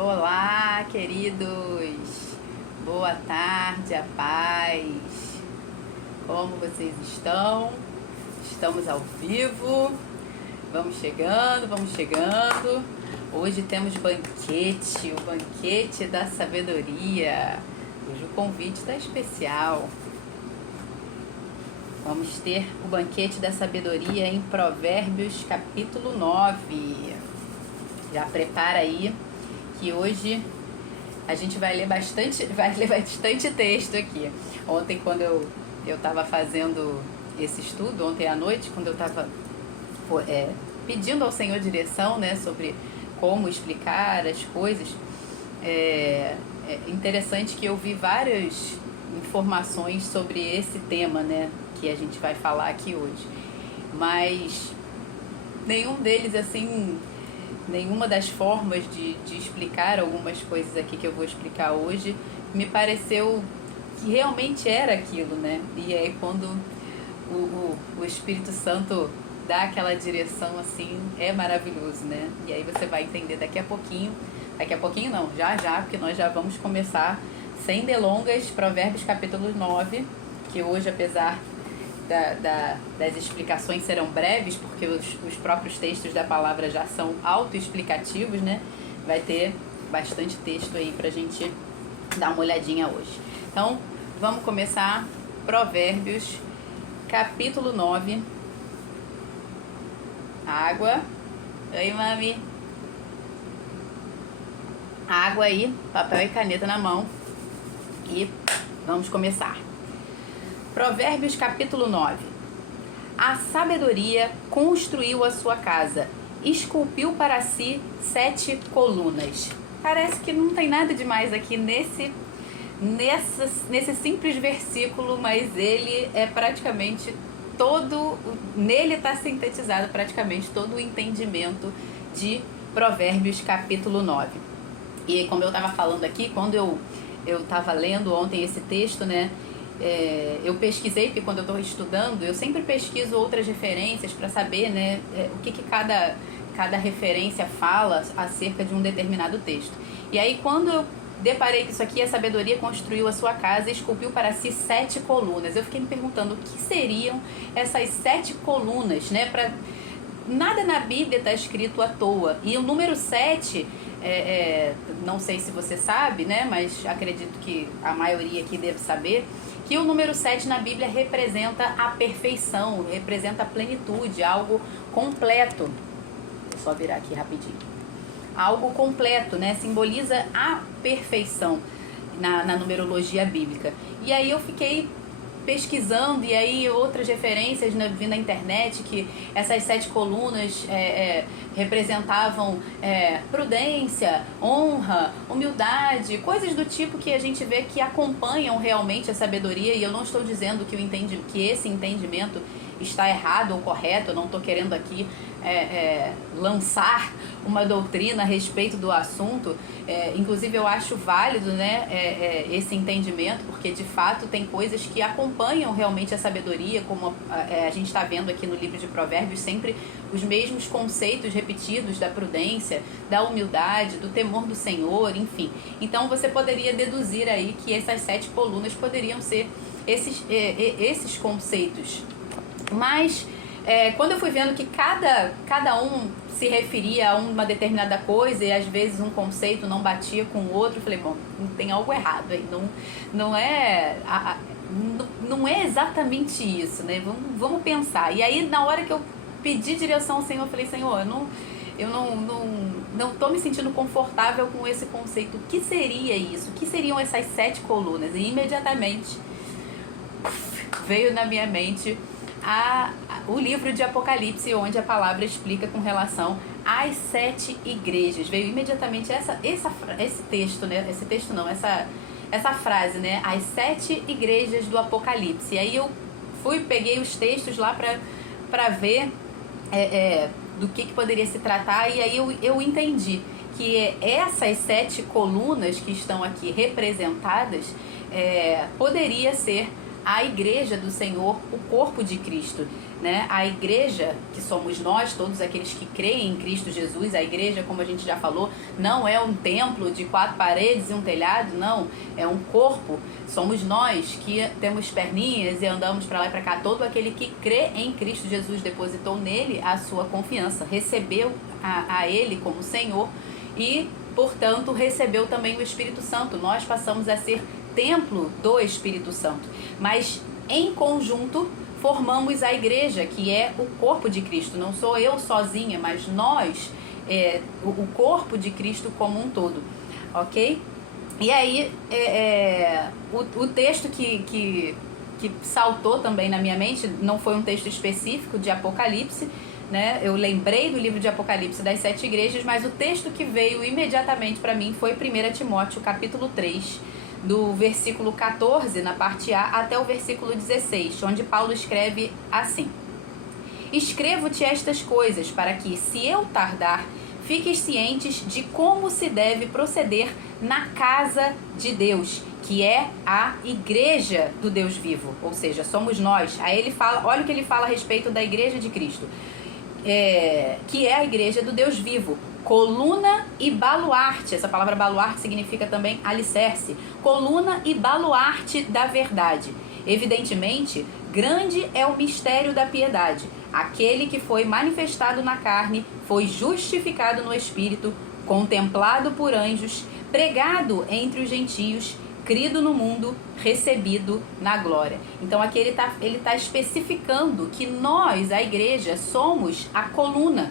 Olá, queridos! Boa tarde, a paz! Como vocês estão? Estamos ao vivo, vamos chegando. Hoje temos banquete, o banquete da sabedoria. Hoje o convite está especial. Vamos ter o banquete da sabedoria em Provérbios capítulo 9. Já prepara aí, que hoje a gente vai ler bastante texto aqui. Ontem, quando eu estava fazendo esse estudo, ontem à noite, quando eu estava pedindo ao Senhor direção, né, sobre como explicar as coisas, é interessante que eu vi várias informações sobre esse tema, né, que a gente vai falar aqui hoje. Mas nenhum deles, assim, nenhuma das formas de explicar algumas coisas aqui que eu vou explicar hoje me pareceu que realmente era aquilo, né? E aí quando o Espírito Santo dá aquela direção, assim, é maravilhoso, né? E aí você vai entender daqui a pouquinho não, já, porque nós já vamos começar sem delongas, Provérbios capítulo 9, que hoje, apesar das explicações serão breves, porque os próprios textos da palavra já são autoexplicativos, né? Vai ter bastante texto aí pra gente dar uma olhadinha hoje. Então, vamos começar Provérbios, capítulo 9. Água. Oi, mami. Água aí, papel e caneta na mão. E vamos começar. Provérbios capítulo 9. A sabedoria construiu a sua casa, esculpiu para si 7 colunas. Parece que não tem nada demais aqui nesse simples versículo, mas ele é praticamente nele está sintetizado praticamente todo o entendimento de Provérbios capítulo 9. E como eu estava falando aqui, quando eu estava lendo ontem esse texto, né, eu pesquisei, porque quando eu estou estudando, eu sempre pesquiso outras referências para saber, né, o que cada referência fala acerca de um determinado texto. E aí, quando eu deparei que isso aqui, a sabedoria construiu a sua casa e esculpiu para si 7 colunas, eu fiquei me perguntando o que seriam essas 7 colunas, né? Nada na Bíblia está escrito à toa. E o número 7, não sei se você sabe, né, mas acredito que a maioria aqui deve saber, que o número 7 na Bíblia representa a perfeição, representa a plenitude, algo completo. Vou só virar aqui rapidinho. Algo completo, né? Simboliza a perfeição na numerologia bíblica. E aí eu fiquei pesquisando, e aí outras referências, né, vi na internet que essas 7 colunas representavam prudência, honra, humildade, coisas do tipo que a gente vê que acompanham realmente a sabedoria. E eu não estou dizendo que esse entendimento está errado ou correto, eu não estou querendo aqui lançar uma doutrina a respeito do assunto. Inclusive eu acho válido, né, esse entendimento, porque de fato tem coisas que acompanham realmente a sabedoria, como a gente está vendo aqui no livro de Provérbios, sempre os mesmos conceitos repetidos da prudência, da humildade, do temor do Senhor, enfim. Então você poderia deduzir aí que essas 7 colunas poderiam ser esses conceitos. Mas quando eu fui vendo que cada um se referia a uma determinada coisa e às vezes um conceito não batia com o outro, eu falei, bom, tem algo errado aí, não é exatamente isso, né? Vamos pensar. E aí, na hora que eu pedi direção ao Senhor, eu falei, Senhor, eu não tô me sentindo confortável com esse conceito. O que seria isso? O que seriam essas 7 colunas? E imediatamente veio na minha mente o livro de Apocalipse, onde a palavra explica com relação às 7 igrejas. Veio imediatamente esse texto, né? Esse texto não, essa frase, né? As 7 igrejas do Apocalipse. E aí eu peguei os textos lá para ver do que poderia se tratar, e aí eu entendi que essas 7 colunas que estão aqui representadas poderia ser a igreja do Senhor, o corpo de Cristo. né? A igreja, que somos nós, todos aqueles que creem em Cristo Jesus, a igreja, como a gente já falou, não é um templo de 4 paredes e um telhado, não, é um corpo. Somos nós que temos perninhas e andamos para lá e para cá. Todo aquele que crê em Cristo Jesus depositou nele a sua confiança, recebeu a ele como Senhor e, portanto, recebeu também o Espírito Santo. Nós passamos a ser templo do Espírito Santo, mas em conjunto formamos a igreja, que é o corpo de Cristo. Não sou eu sozinha, mas nós, o corpo de Cristo como um todo, ok? E aí, o texto que saltou também na minha mente, não foi um texto específico de Apocalipse, né? Eu lembrei do livro de Apocalipse das 7 igrejas, mas o texto que veio imediatamente para mim foi 1 Timóteo, capítulo 3, do versículo 14, na parte A, até o versículo 16, onde Paulo escreve assim: Escrevo-te estas coisas para que, se eu tardar, fiques cientes de como se deve proceder na casa de Deus, que é a igreja do Deus vivo, ou seja, somos nós. Aí ele fala, olha o que ele fala a respeito da igreja de Cristo, que é a igreja do Deus vivo, coluna e baluarte. Essa palavra baluarte significa também alicerce. Coluna e baluarte da verdade. Evidentemente, grande é o mistério da piedade. Aquele que foi manifestado na carne, foi justificado no Espírito, contemplado por anjos, pregado entre os gentios, crido no mundo, recebido na glória. Então aqui ele tá especificando que nós, a igreja, somos a coluna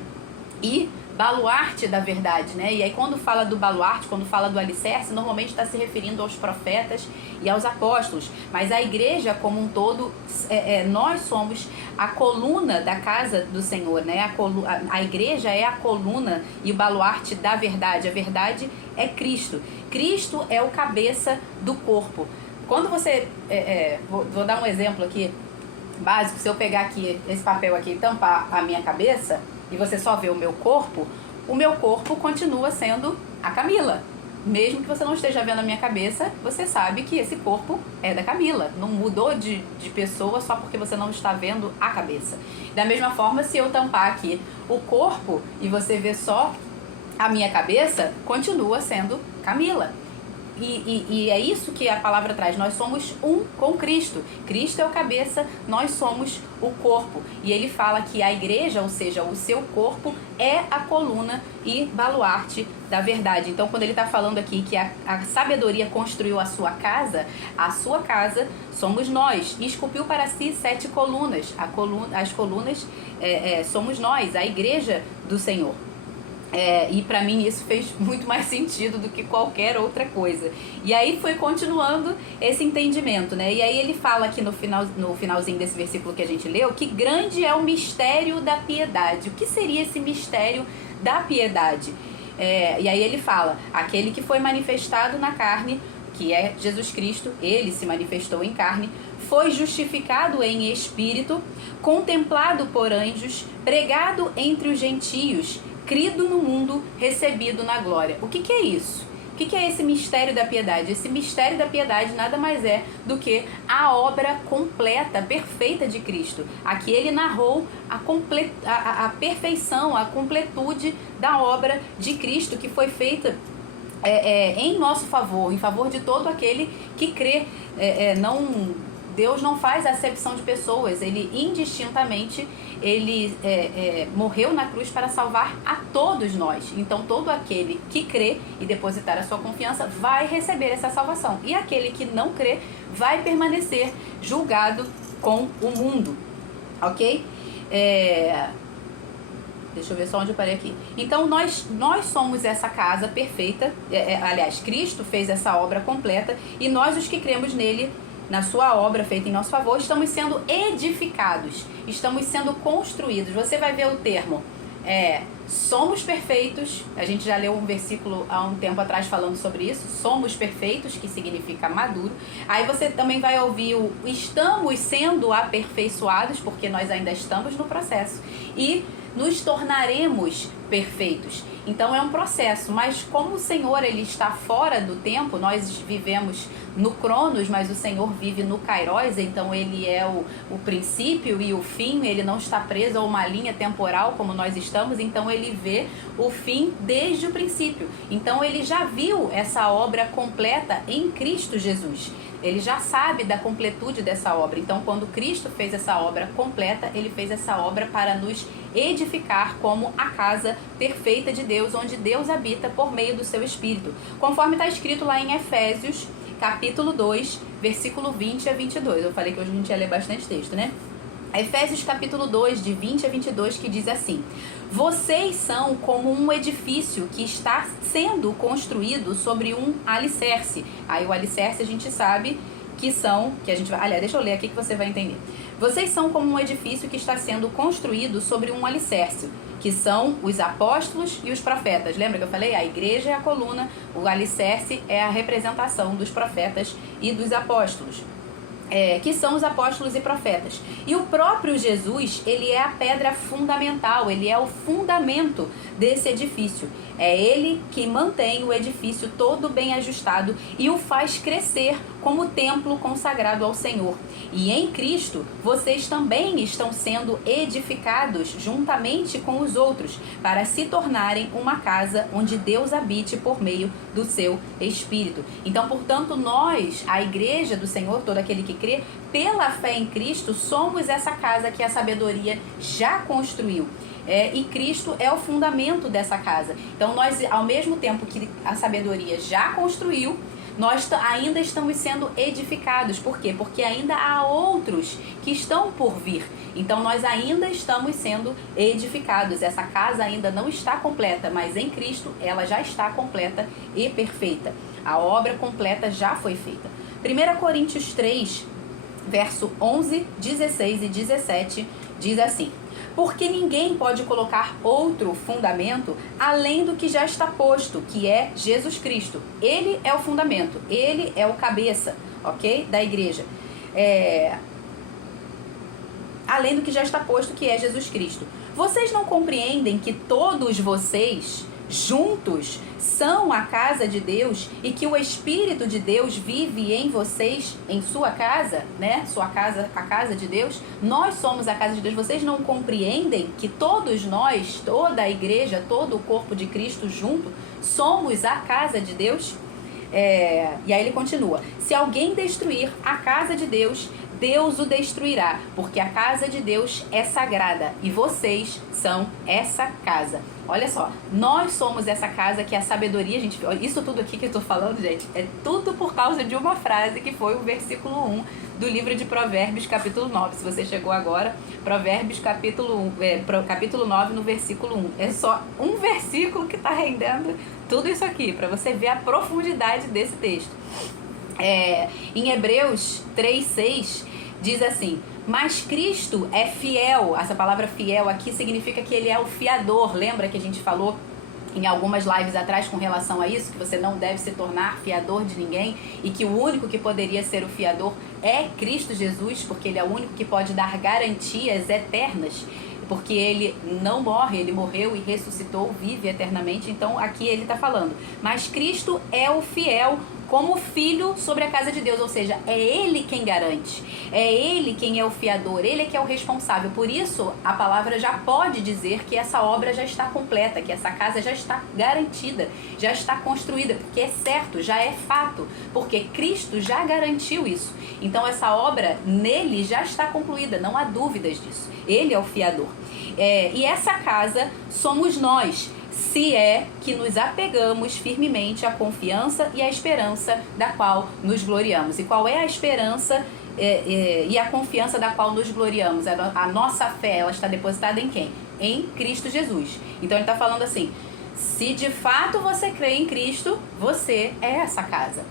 e baluarte da verdade, né? E aí quando fala do baluarte, quando fala do alicerce, normalmente está se referindo aos profetas e aos apóstolos, mas a igreja como um todo, nós somos a coluna da casa do Senhor, né? A igreja é a coluna e o baluarte da verdade. A verdade é Cristo. Cristo é o cabeça do corpo. Quando você, vou dar um exemplo aqui básico, se eu pegar aqui esse papel aqui e tampar a minha cabeça, e você só vê o meu corpo continua sendo a Camila. Mesmo que você não esteja vendo a minha cabeça, você sabe que esse corpo é da Camila. Não mudou de pessoa só porque você não está vendo a cabeça. Da mesma forma, se eu tampar aqui o corpo e você vê só a minha cabeça, continua sendo Camila. E é isso que a palavra traz. Nós somos um com Cristo. Cristo é o cabeça, nós somos o corpo. E ele fala que a igreja, ou seja, o seu corpo, é a coluna e baluarte da verdade. Então, quando ele está falando aqui que a sabedoria construiu a sua casa somos nós. E esculpiu para si 7 colunas. As colunas somos nós, a igreja do Senhor. E para mim isso fez muito mais sentido do que qualquer outra coisa. E aí foi continuando esse entendimento, né? E aí ele fala aqui no finalzinho desse versículo que a gente leu, que grande é o mistério da piedade. O que seria esse mistério da piedade? E aí ele fala, aquele que foi manifestado na carne, que é Jesus Cristo, ele se manifestou em carne, foi justificado em espírito, contemplado por anjos, pregado entre os gentios, crido no mundo, recebido na glória. O que é isso? O que é esse mistério da piedade? Esse mistério da piedade nada mais é do que a obra completa, perfeita de Cristo. Aqui ele narrou a perfeição, a completude da obra de Cristo que foi feita em nosso favor, em favor de todo aquele que crê. Deus não faz acepção de pessoas, ele indistintamente morreu na cruz para salvar a todos nós. Então todo aquele que crê e depositar a sua confiança vai receber essa salvação, e aquele que não crê vai permanecer julgado com o mundo, ok? Deixa eu ver só onde eu parei aqui. Então nós somos essa casa perfeita, aliás, Cristo fez essa obra completa, e nós, os que cremos nele, na sua obra feita em nosso favor, estamos sendo edificados, estamos sendo construídos. Você vai ver o termo somos perfeitos. A gente já leu um versículo há um tempo atrás falando sobre isso, somos perfeitos, que significa maduro. Aí você também vai ouvir o estamos sendo aperfeiçoados, porque nós ainda estamos no processo. E nos tornaremos perfeitos. Então é um processo, mas como o Senhor ele está fora do tempo, nós vivemos no Cronos, mas o Senhor vive no Kairos, então ele é o princípio e o fim, ele não está preso a uma linha temporal como nós estamos, então ele vê o fim desde o princípio. Então ele já viu essa obra completa em Cristo Jesus. Ele já sabe da completude dessa obra. Então, quando Cristo fez essa obra completa, ele fez essa obra para nos edificar como a casa perfeita de Deus, onde Deus habita por meio do seu Espírito. Conforme está escrito lá em Efésios, capítulo 2, versículo 20 a 22. Eu falei que hoje a gente ia ler bastante texto, né? Efésios capítulo 2, de 20 a 22, que diz assim: vocês são como um edifício que está sendo construído sobre um alicerce. Aí o alicerce a gente sabe que a gente vai... Aliás, deixa eu ler aqui que você vai entender. Vocês são como um edifício que está sendo construído sobre um alicerce, que são os apóstolos e os profetas. Lembra que eu falei? A igreja é a coluna, o alicerce é a representação dos profetas e dos apóstolos. Que são os apóstolos e profetas. E o próprio Jesus, ele é a pedra fundamental, ele é o fundamento desse edifício. É ele que mantém o edifício todo bem ajustado e o faz crescer como templo consagrado ao Senhor. E em Cristo, vocês também estão sendo edificados juntamente com os outros, para se tornarem uma casa onde Deus habite por meio do seu Espírito. Então, portanto, nós, a igreja do Senhor, todo aquele que crê, pela fé em Cristo, somos essa casa que a sabedoria já construiu. E Cristo é o fundamento dessa casa. Então nós, ao mesmo tempo que a sabedoria já construiu, nós ainda estamos sendo edificados. Por quê? Porque ainda há outros que estão por vir. Então nós ainda estamos sendo edificados. Essa casa ainda não está completa, mas em Cristo ela já está completa e perfeita. A obra completa já foi feita. 1 Coríntios 3, verso 11, 16 e 17 diz assim: porque ninguém pode colocar outro fundamento além do que já está posto, que é Jesus Cristo. Ele é o fundamento, ele é o cabeça, ok? Da igreja. Além do que já está posto, que é Jesus Cristo. Vocês não compreendem que todos vocês juntos são a casa de Deus e que o Espírito de Deus vive em vocês, em sua casa, né? Sua casa, a casa de Deus. Nós somos a casa de Deus. Vocês não compreendem que todos nós, toda a igreja, todo o corpo de Cristo junto, somos a casa de Deus? E aí ele continua: se alguém destruir a casa de Deus, Deus o destruirá, porque a casa de Deus é sagrada e vocês são essa casa. Olha só, nós somos essa casa que a sabedoria, gente, isso tudo aqui que eu tô falando, gente, é tudo por causa de uma frase que foi o versículo 1 do livro de Provérbios, capítulo 9. Se você chegou agora, Provérbios, capítulo 9, no versículo 1. É só um versículo que tá rendendo tudo isso aqui, para você ver a profundidade desse texto. Em Hebreus 3:6 diz assim: mas Cristo é fiel. Essa palavra fiel aqui significa que ele é o fiador. Lembra que a gente falou em algumas lives atrás com relação a isso, que você não deve se tornar fiador de ninguém e que o único que poderia ser o fiador é Cristo Jesus, porque ele é o único que pode dar garantias eternas, porque ele não morre, ele morreu e ressuscitou, vive eternamente. Então aqui ele está falando, mas Cristo é o fiel como filho sobre a casa de Deus, ou seja, é ele quem garante, é ele quem é o fiador, ele é que é o responsável. Por isso a palavra já pode dizer que essa obra já está completa, que essa casa já está garantida, já está construída, porque é certo, já é fato, porque Cristo já garantiu isso. Então essa obra nele já está concluída, não há dúvidas disso. Ele é o fiador. E essa casa somos nós, se é que nos apegamos firmemente à confiança e à esperança da qual nos gloriamos. E qual é a esperança e a confiança da qual nos gloriamos? A nossa fé, ela está depositada em quem? Em Cristo Jesus. Então ele está falando assim: se de fato você crê em Cristo, você é essa casa,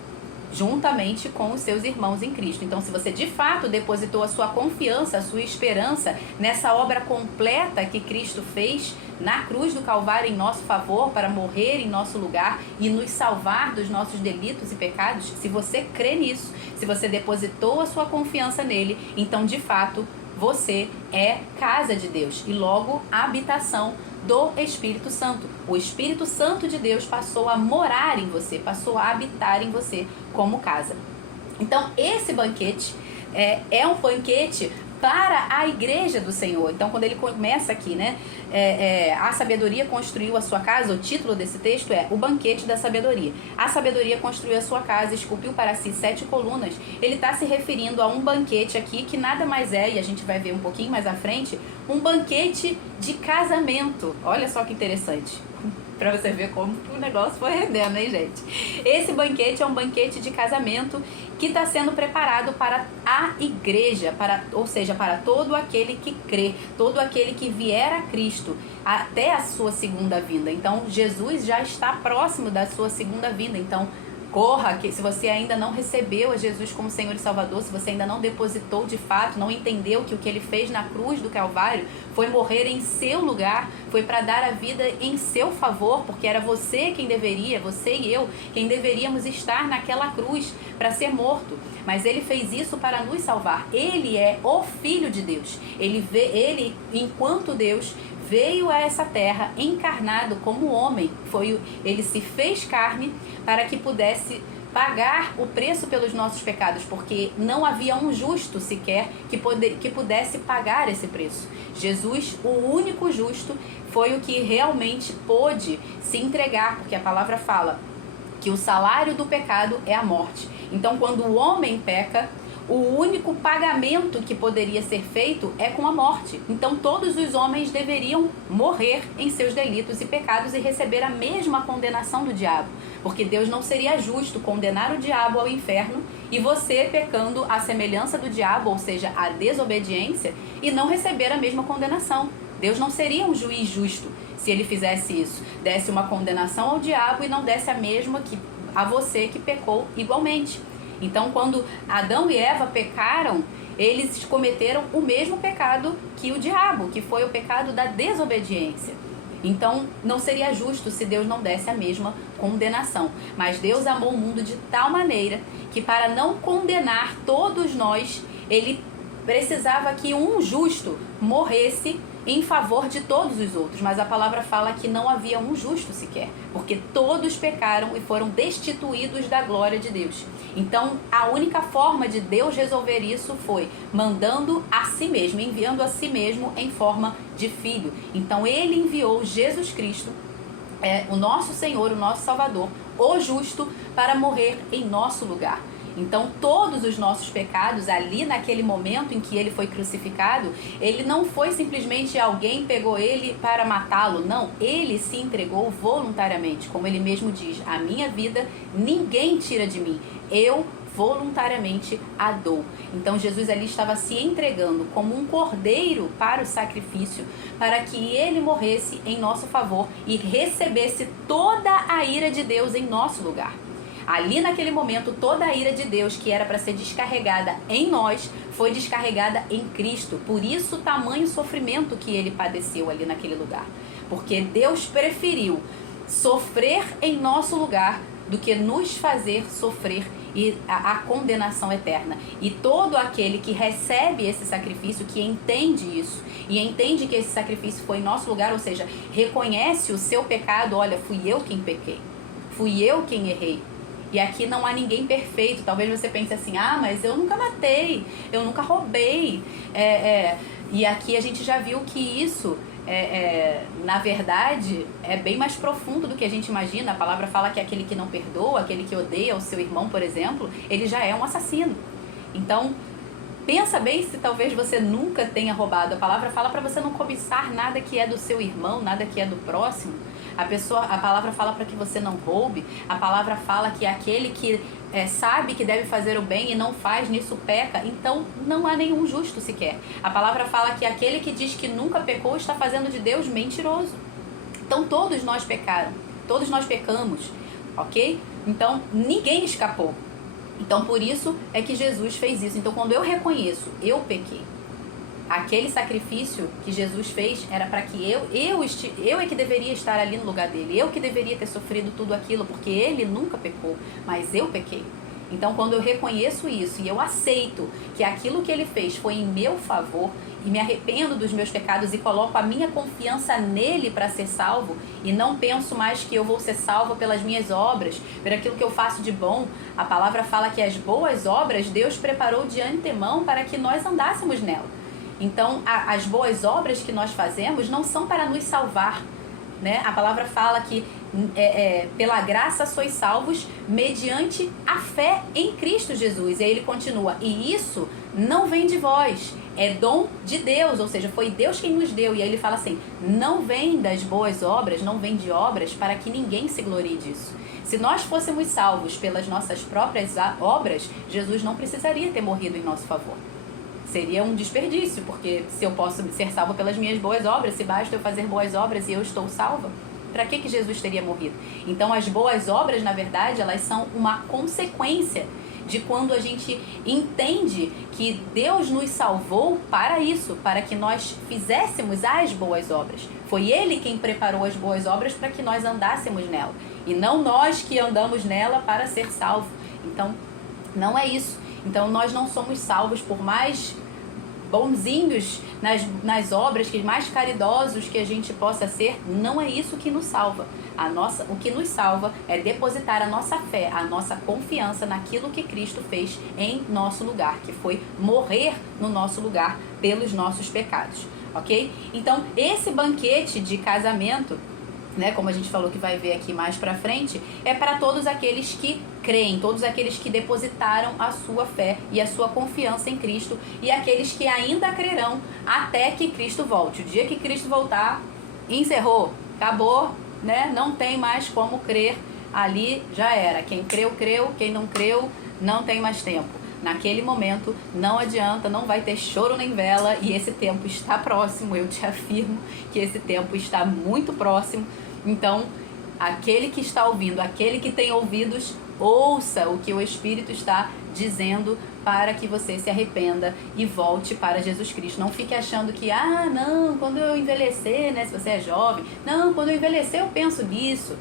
juntamente com os seus irmãos em Cristo. Então, se você de fato depositou a sua confiança, a sua esperança nessa obra completa que Cristo fez na cruz do Calvário em nosso favor, para morrer em nosso lugar e nos salvar dos nossos delitos e pecados, se você crê nisso, se você depositou a sua confiança nele, então de fato você é casa de Deus e logo a habitação do Espírito Santo. O Espírito Santo de Deus passou a morar em você, passou a habitar em você como casa. Então esse banquete é um banquete para a igreja do Senhor. Então quando ele começa aqui, né, a sabedoria construiu a sua casa, o título desse texto é o banquete da sabedoria. A sabedoria construiu a sua casa, esculpiu para si 7 colunas. Ele está se referindo a um banquete aqui que nada mais é, e a gente vai ver um pouquinho mais à frente, um banquete de casamento. Olha só que interessante. Pra você ver como o negócio foi rendendo, hein, gente? Esse banquete é um banquete de casamento que está sendo preparado para a igreja, ou seja, para todo aquele que crê, todo aquele que vier a Cristo até a sua segunda vinda. Então, Jesus já está próximo da sua segunda vinda. Então, corra, que se você ainda não recebeu a Jesus como Senhor e Salvador, se você ainda não depositou de fato, não entendeu que o que ele fez na cruz do Calvário foi morrer em seu lugar, foi para dar a vida em seu favor, porque era você e eu, quem deveríamos estar naquela cruz para ser morto. Mas ele fez isso para nos salvar. Ele é o Filho de Deus. Ele enquanto Deus, veio a essa terra encarnado como homem. Ele se fez carne para que pudesse pagar o preço pelos nossos pecados, porque não havia um justo sequer que pudesse pagar esse preço. Jesus, o único justo, foi o que realmente pôde se entregar, porque a palavra fala que o salário do pecado é a morte. Então, quando o homem peca, o único pagamento que poderia ser feito é com a morte. Então todos os homens deveriam morrer em seus delitos e pecados e receber a mesma condenação do diabo. Porque Deus não seria justo condenar o diabo ao inferno e você pecando à semelhança do diabo, ou seja, a desobediência, e não receber a mesma condenação. Deus não seria um juiz justo se ele fizesse isso. Desse uma condenação ao diabo e não desse a mesma a você que pecou igualmente. Então, quando Adão e Eva pecaram, eles cometeram o mesmo pecado que o diabo, que foi o pecado da desobediência. Então, não seria justo se Deus não desse a mesma condenação. Mas Deus amou o mundo de tal maneira que, para não condenar todos nós, ele precisava que um justo morresse em favor de todos os outros, mas a palavra fala que não havia um justo sequer, porque todos pecaram e foram destituídos da glória de Deus. Então, a única forma de Deus resolver isso foi mandando a si mesmo, enviando a si mesmo em forma de filho. Então, ele enviou Jesus Cristo, o nosso Senhor, o nosso Salvador, o justo, para morrer em nosso lugar. Então, todos os nossos pecados, ali naquele momento em que ele foi crucificado, ele não foi simplesmente alguém pegou ele para matá-lo. Não, ele se entregou voluntariamente. Como ele mesmo diz, a minha vida ninguém tira de mim. Eu voluntariamente a dou. Então, Jesus ali estava se entregando como um cordeiro para o sacrifício, para que ele morresse em nosso favor e recebesse toda a ira de Deus em nosso lugar. Ali naquele momento, toda a ira de Deus que era para ser descarregada em nós, foi descarregada em Cristo. Por isso, tamanho sofrimento que ele padeceu ali naquele lugar. Porque Deus preferiu sofrer em nosso lugar do que nos fazer sofrer e a condenação eterna. E todo aquele que recebe esse sacrifício, que entende isso, e entende que esse sacrifício foi em nosso lugar, ou seja, reconhece o seu pecado, olha, fui eu quem pequei, fui eu quem errei. E aqui não há ninguém perfeito. Talvez você pense assim, mas eu nunca matei, eu nunca roubei. E aqui a gente já viu que isso, na verdade, é bem mais profundo do que a gente imagina. A palavra fala que aquele que não perdoa, aquele que odeia o seu irmão, por exemplo, ele já é um assassino. Então, pensa bem se talvez você nunca tenha roubado. A palavra fala para você não cobiçar nada que é do seu irmão, nada que é do próximo. A palavra fala para que você não roube. A palavra fala que aquele que sabe que deve fazer o bem e não faz, nisso peca. Então não há nenhum justo sequer. A palavra fala que aquele que diz que nunca pecou está fazendo de Deus mentiroso. Então todos nós pecaram, todos nós pecamos, ok? Então ninguém escapou. Então por isso é que Jesus fez isso. Então quando eu reconheço, eu pequei, aquele sacrifício que Jesus fez era para que eu é que deveria estar ali no lugar dele, eu que deveria ter sofrido tudo aquilo, porque ele nunca pecou, mas eu pequei. Então, quando eu reconheço isso e eu aceito que aquilo que ele fez foi em meu favor e me arrependo dos meus pecados e coloco a minha confiança nele para ser salvo e não penso mais que eu vou ser salvo pelas minhas obras, por aquilo que eu faço de bom, a palavra fala que as boas obras Deus preparou de antemão para que nós andássemos nela. Então, as boas obras que nós fazemos não são para nos salvar, né? A palavra fala que pela graça sois salvos mediante a fé em Cristo Jesus. E aí ele continua, e isso não vem de vós, é dom de Deus, ou seja, foi Deus quem nos deu. E aí ele fala assim, não vem das boas obras, não vem de obras para que ninguém se glorie disso. Se nós fôssemos salvos pelas nossas próprias obras, Jesus não precisaria ter morrido em nosso favor. Seria um desperdício, porque se eu posso ser salvo pelas minhas boas obras, se basta eu fazer boas obras e eu estou salva, para que Jesus teria morrido? Então as boas obras, na verdade, elas são uma consequência de quando a gente entende que Deus nos salvou para isso, para que nós fizéssemos as boas obras. Foi Ele quem preparou as boas obras para que nós andássemos nela, e não nós que andamos nela para ser salvo. Então, não é isso. Então, nós não somos salvos por mais bonzinhos nas obras, que mais caridosos que a gente possa ser. Não é isso que nos salva. O que nos salva é depositar a nossa fé, a nossa confiança naquilo que Cristo fez em nosso lugar, que foi morrer no nosso lugar pelos nossos pecados, ok? Então, esse banquete de casamento, né, como a gente falou que vai ver aqui mais pra frente, é para todos aqueles que creem, todos aqueles que depositaram a sua fé e a sua confiança em Cristo, e aqueles que ainda crerão até que Cristo volte. O dia que Cristo voltar, encerrou, acabou, né? Não tem mais como crer, ali já era. Quem creu, creu, quem não creu, não tem mais tempo. Naquele momento, não adianta, não vai ter choro nem vela, e esse tempo está próximo, eu te afirmo que esse tempo está muito próximo. Então, aquele que está ouvindo, aquele que tem ouvidos, ouça o que o Espírito está dizendo para que você se arrependa e volte para Jesus Cristo. Não fique achando que, não, quando eu envelhecer, né, se você é jovem, não, quando eu envelhecer eu penso nisso.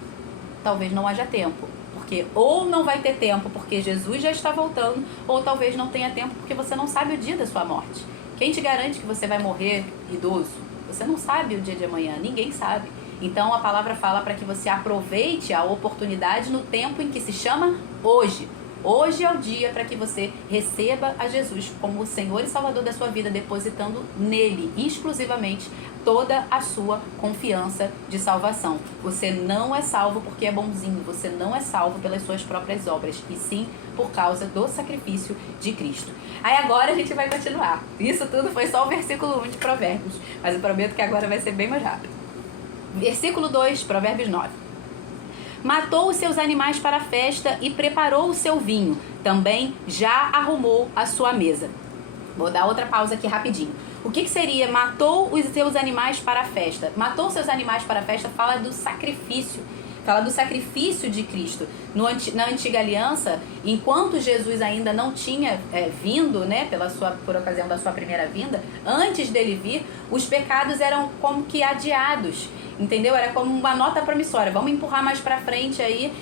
Talvez não haja tempo, porque ou não vai ter tempo porque Jesus já está voltando, ou talvez não tenha tempo porque você não sabe o dia da sua morte. Quem te garante que você vai morrer idoso? Você não sabe o dia de amanhã, ninguém sabe. Então a palavra fala para que você aproveite a oportunidade no tempo em que se chama hoje. Hoje é o dia para que você receba a Jesus como o Senhor e Salvador da sua vida, depositando nele exclusivamente toda a sua confiança de salvação. Você não é salvo porque é bonzinho, você não é salvo pelas suas próprias obras, e sim por causa do sacrifício de Cristo. Aí agora a gente vai continuar. Isso tudo foi só o versículo 1 de Provérbios, mas eu prometo que agora vai ser bem mais rápido. Versículo 2, Provérbios 9. Matou os seus animais para a festa e preparou o seu vinho. Também já arrumou a sua mesa. Vou dar outra pausa aqui rapidinho. O que seria matou os seus animais para a festa? Matou os seus animais para a festa fala do sacrifício. Fala do sacrifício de Cristo. Na antiga aliança, enquanto Jesus ainda não tinha vindo, né, por ocasião da sua primeira vinda, antes dele vir, os pecados eram como que adiados, entendeu? Era como uma nota promissória. Vamos empurrar mais para frente aí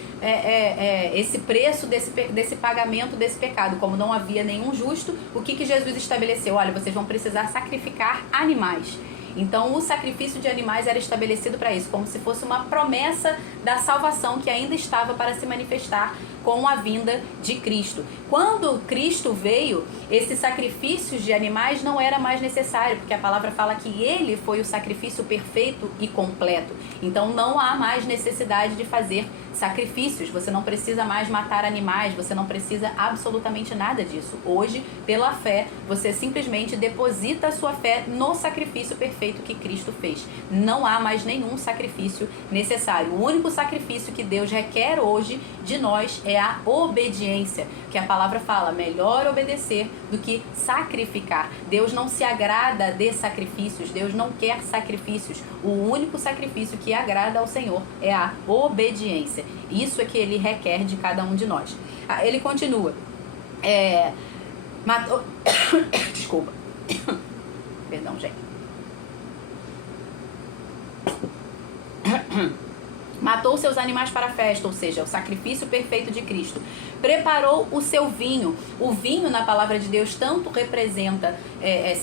esse preço desse pagamento desse pecado. Como não havia nenhum justo, o que Jesus estabeleceu? Olha, vocês vão precisar sacrificar animais. Então o sacrifício de animais era estabelecido para isso, como se fosse uma promessa da salvação que ainda estava para se manifestar com a vinda de Cristo. Quando Cristo veio, esses sacrifícios de animais não era mais necessário, porque a palavra fala que ele foi o sacrifício perfeito e completo. Então não há mais necessidade de fazer sacrifícios, você não precisa mais matar animais, você não precisa absolutamente nada disso. Hoje, pela fé, você simplesmente deposita a sua fé no sacrifício perfeito que Cristo fez. Não há mais nenhum sacrifício necessário. O único sacrifício que Deus requer hoje de nós é a obediência, que a palavra fala, melhor obedecer do que sacrificar. Deus não se agrada de sacrifícios, Deus não quer sacrifícios. O único sacrifício que agrada ao Senhor é a obediência. Isso é que ele requer de cada um de nós. Ele continua. Matou... Desculpa. Perdão, gente. Matou seus animais para a festa, ou seja, o sacrifício perfeito de Cristo. Preparou o seu vinho. O vinho, na palavra de Deus, tanto representa,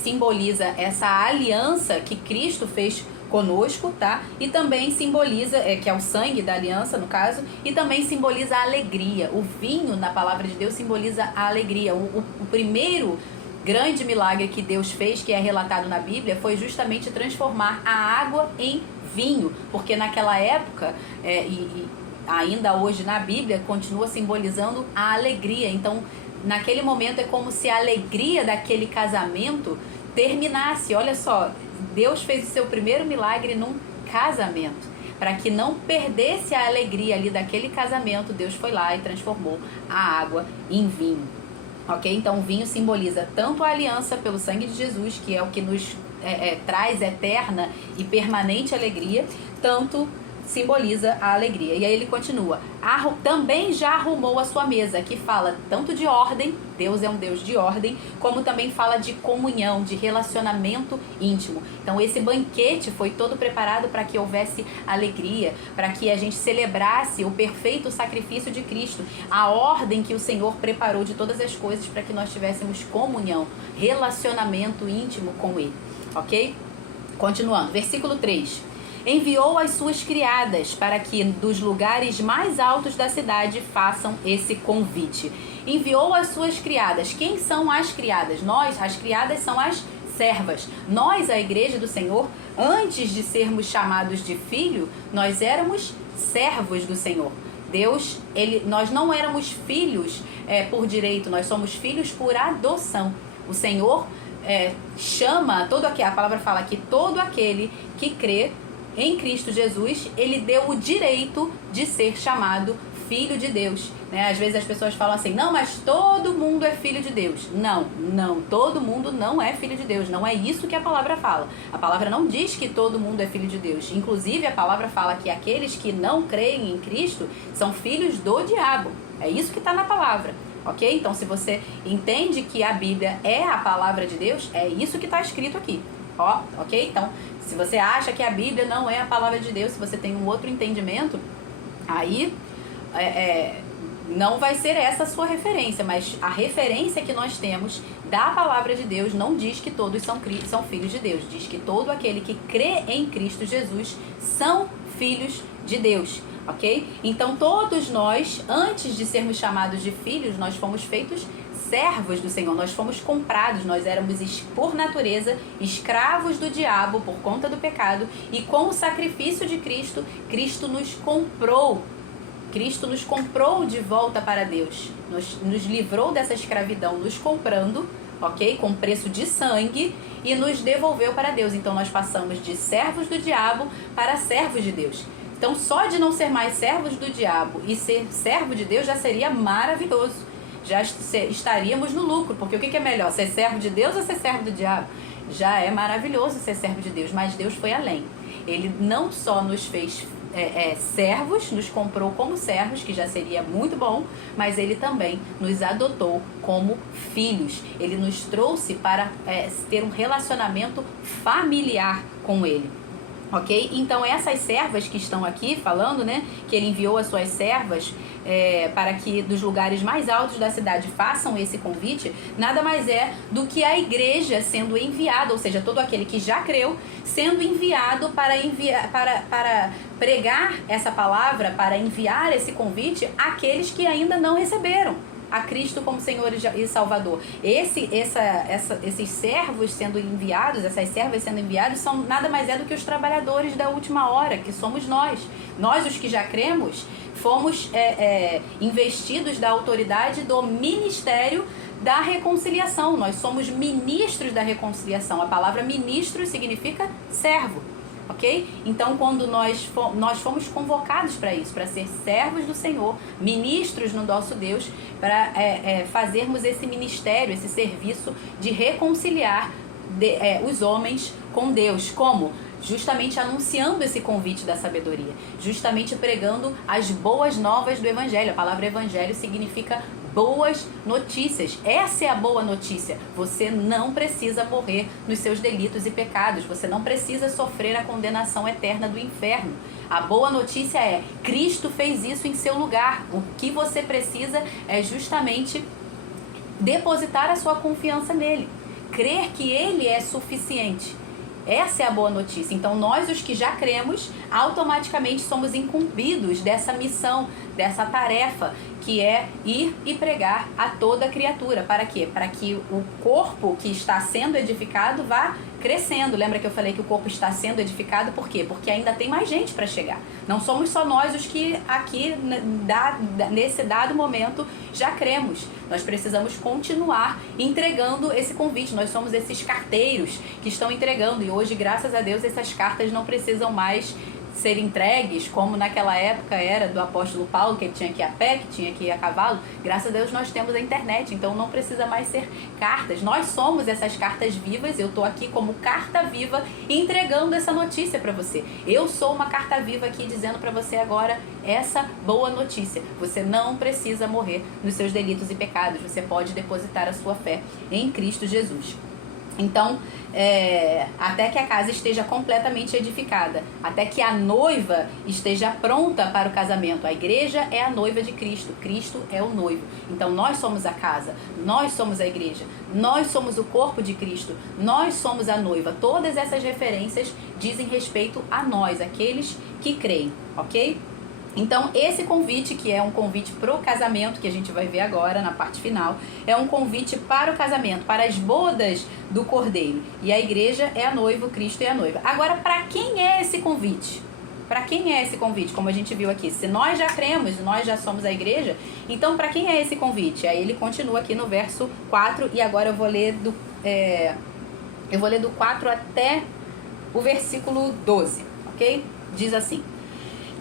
simboliza essa aliança que Cristo fez conosco, tá? E também simboliza, que é o sangue da aliança, no caso, e também simboliza a alegria. O vinho, na palavra de Deus, simboliza a alegria. O primeiro grande milagre que Deus fez, que é relatado na Bíblia, foi justamente transformar a água em vinho, porque naquela época, e ainda hoje na Bíblia, continua simbolizando a alegria. Então, naquele momento é como se a alegria daquele casamento terminasse. Olha só, Deus fez o seu primeiro milagre num casamento. Para que não perdesse a alegria ali daquele casamento, Deus foi lá e transformou a água em vinho. Ok? Então o vinho simboliza tanto a aliança pelo sangue de Jesus, que é o que nos traz eterna e permanente alegria, tanto simboliza a alegria. E aí ele continua: também já arrumou a sua mesa, que fala tanto de ordem, Deus é um Deus de ordem, como também fala de comunhão, de relacionamento íntimo. Então esse banquete foi todo preparado para que houvesse alegria, para que a gente celebrasse o perfeito sacrifício de Cristo, a ordem que o Senhor preparou de todas as coisas para que nós tivéssemos comunhão, relacionamento íntimo com Ele. Ok? Continuando, versículo 3. Enviou as suas criadas para que dos lugares mais altos da cidade façam esse convite. Enviou as suas criadas. Quem são as criadas? Nós, as criadas são as servas. Nós, a igreja do Senhor, antes de sermos chamados de filho, nós éramos servos do Senhor. Deus, nós não éramos filhos por direito, nós somos filhos por adoção. O Senhor chama, a palavra fala que todo aquele que crê em Cristo Jesus, ele deu o direito de ser chamado filho de Deus, né? Às vezes as pessoas falam assim: não, mas todo mundo é filho de Deus. Não, todo mundo não é filho de Deus. Não é isso que a palavra fala. A palavra não diz que todo mundo é filho de Deus. Inclusive a palavra fala que aqueles que não creem em Cristo são filhos do diabo. É isso que está na palavra. Ok? Então se você entende que a Bíblia é a palavra de Deus, é isso que está escrito aqui. Ok? Então, se você acha que a Bíblia não é a palavra de Deus, se você tem um outro entendimento, aí não vai ser essa a sua referência, mas a referência que nós temos da palavra de Deus não diz que todos são filhos de Deus, diz que todo aquele que crê em Cristo Jesus são filhos de Deus, ok? Então todos nós, antes de sermos chamados de filhos, nós fomos feitos servos do Senhor, nós fomos comprados, nós éramos por natureza escravos do diabo por conta do pecado, e com o sacrifício de Cristo, Cristo nos comprou de volta para Deus, nos livrou dessa escravidão, nos comprando, ok? Com preço de sangue, e nos devolveu para Deus. Então nós passamos de servos do diabo para servos de Deus. Então só de não ser mais servos do diabo e ser servo de Deus já seria maravilhoso. Já estaríamos no lucro, porque o que é melhor, ser servo de Deus ou ser servo do diabo? Já é maravilhoso ser servo de Deus, mas Deus foi além. Ele não só nos fez servos, nos comprou como servos, que já seria muito bom, mas Ele também nos adotou como filhos. Ele nos trouxe para ter um relacionamento familiar com Ele. Ok? Então essas servas que estão aqui falando, né, que ele enviou as suas servas para que dos lugares mais altos da cidade façam esse convite, nada mais é do que a igreja sendo enviada, ou seja, todo aquele que já creu sendo enviado para pregar essa palavra, para enviar esse convite àqueles que ainda não receberam a Cristo como Senhor e Salvador. Esses servos sendo enviados, essas servas sendo enviadas, são nada mais do que os trabalhadores da última hora, que somos nós. Nós, os que já cremos, fomos investidos da autoridade do ministério da reconciliação. Nós somos ministros da reconciliação. A palavra ministro significa servo. Ok? Então, quando nós fomos convocados para isso, para ser servos do Senhor, ministros no nosso Deus, para fazermos esse ministério, esse serviço de reconciliar os homens com Deus. Como? Justamente anunciando esse convite da sabedoria, justamente pregando as boas novas do Evangelho. A palavra Evangelho significa boas notícias. Essa é a boa notícia. Você não precisa morrer nos seus delitos e pecados. Você não precisa sofrer a condenação eterna do inferno. A boa notícia é: Cristo fez isso em seu lugar. O que você precisa é justamente depositar a sua confiança nele. Crer que ele é suficiente. Essa é a boa notícia. Então nós, os que já cremos, automaticamente somos incumbidos dessa missão, dessa tarefa, que é ir e pregar a toda criatura. Para quê? Para que o corpo que está sendo edificado vá crescendo. Lembra que eu falei que o corpo está sendo edificado? Por quê? Porque ainda tem mais gente para chegar. Não somos só nós os que aqui, nesse dado momento, já cremos. Nós precisamos continuar entregando esse convite. Nós somos esses carteiros que estão entregando. E hoje, graças a Deus, essas cartas não precisam mais ser entregues, como naquela época era do apóstolo Paulo, que ele tinha que ir a pé, que tinha que ir a cavalo. Graças a Deus nós temos a internet, então não precisa mais ser cartas. Nós somos essas cartas vivas. Eu estou aqui como carta viva entregando essa notícia para você. Eu sou uma carta viva aqui dizendo para você agora essa boa notícia. Você não precisa morrer nos seus delitos e pecados. Você pode depositar a sua fé em Cristo Jesus. Então, até que a casa esteja completamente edificada, até que a noiva esteja pronta para o casamento. A igreja é a noiva de Cristo, Cristo é o noivo. Então nós somos a casa, nós somos a igreja, nós somos o corpo de Cristo, nós somos a noiva. Todas essas referências dizem respeito a nós, aqueles que creem, ok? Então, esse convite, que é um convite para o casamento, que a gente vai ver agora na parte final, é um convite para o casamento, para as bodas do Cordeiro. E a igreja é a noiva, Cristo é a noiva. Agora, para quem é esse convite? Para quem é esse convite? Como a gente viu aqui, se nós já cremos, nós já somos a igreja, então para quem é esse convite? Aí ele continua aqui no verso 4, e agora eu vou ler do 4 até o versículo 12, ok? Diz assim: